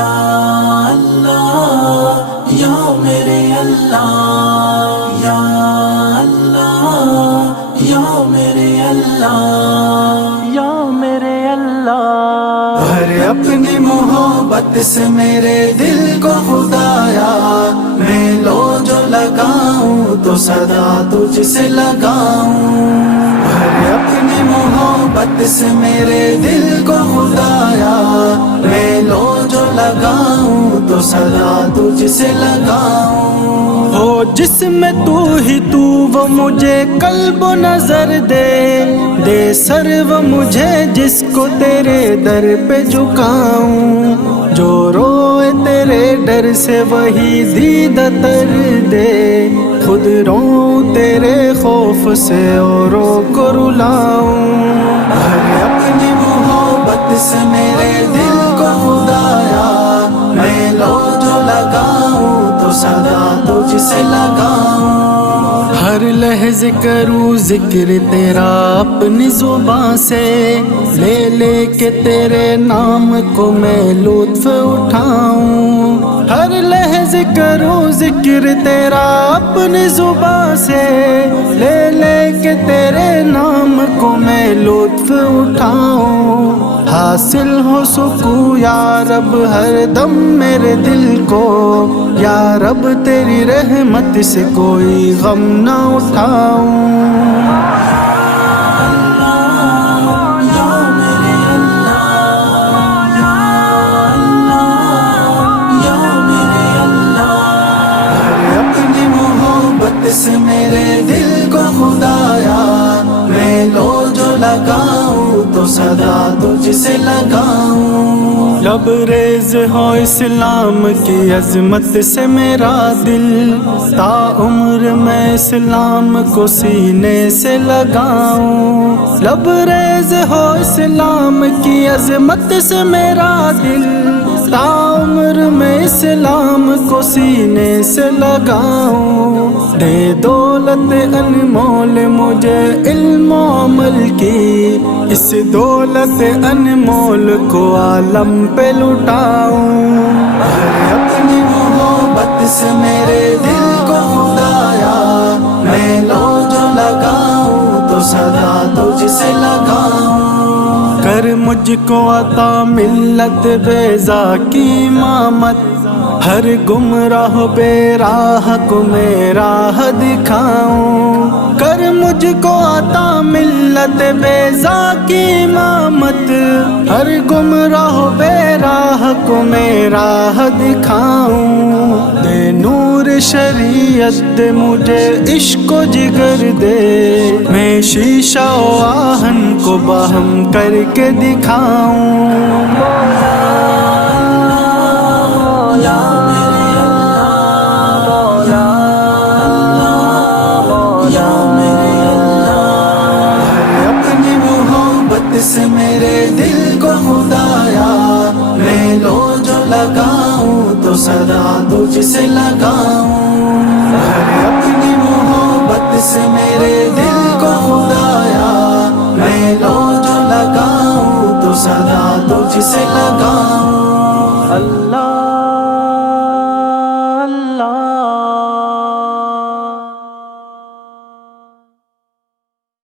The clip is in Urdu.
یا اللہ یا میرے اللہ، یا اللہ یا میرے اللہ، یا میرے اللہ۔ بھر اپنی محبت سے میرے دل کو خدایا، میں لو جو لگاؤں تو صدا تجھ سے لگاؤں۔ بھر اپنی محبت سے میرے دل کو خدایا، میں لو جو لگاؤں تو صدا تجھ سے لگاؤں۔ ہو جس میں تو ہی تو، وہ مجھے قلب و نظر دے سر وہ مجھے جس کو تیرے در پہ جھکاؤں، جو روئے تیرے ڈر سے وہی دیدہ تر دے، خود رو تیرے خوف سے اوروں کو رلاؤں۔ بھر اپنی محبت سے میرے دل کو خدایا، میں لو جو لگاؤں تو صدا تجھ سے لگاؤں۔ ہر لحظے کروں ذکر تیرا اپنی زبان سے، لے لے کے تیرے نام کو میں لطف اٹھاؤں۔ ہر لحظے کروں ذکر تیرا اپنی زبان سے، لے لے کے تیرے نام کو میں لطف اٹھاؤں۔ حاصل ہو سکون یا رب ہر دم میرے دل کو، یا رب تیری رحمت سے کوئی غم نہ اٹھاؤں۔ اپنی محبت سے میرے دل کو خدایا، میں لو جو لگاؤں تو صدا تجھ سے لگاؤں۔ لبریز ہو اسلام کی عظمت سے میرا دل، تا عمر میں اسلام کو سینے سے لگاؤں۔ لبریز ہو اسلام کی عظمت سے میرا دل، تا عمر میں اسلام کو سینے سے لگاؤں۔ دے دولت انمول مجھے علم و عمل کی، اس دولت انمول کو عالم پہ لٹاؤں۔ اپنی محبت سے میرے دل کو خدایا، میں لو جو لگاؤں تو صدا تجھ سے لگاؤں۔ کر مجھ کو عطا ملت بیضا کی امامت، ہر گمراہ بے راہ کو میں راہ دکھاؤں۔ کر مجھ کو عطا ملت بیضا کی امامت، ہر گمراہ بے راہ کو میں راہ دکھاؤں۔ دے نور شریعت دے مجھے عشق و جگر دے، میں شیشہ و آہن کو باہم کر کے دکھاؤں۔ سے میرے دل کو خدایا، میں لو جو لگاؤں تو صدا تجھ سے لگاؤں۔ اپنی محبت سے میرے دل کو خدایا، میں لو جو لگاؤں تو صدا تجھ سے لگاؤں۔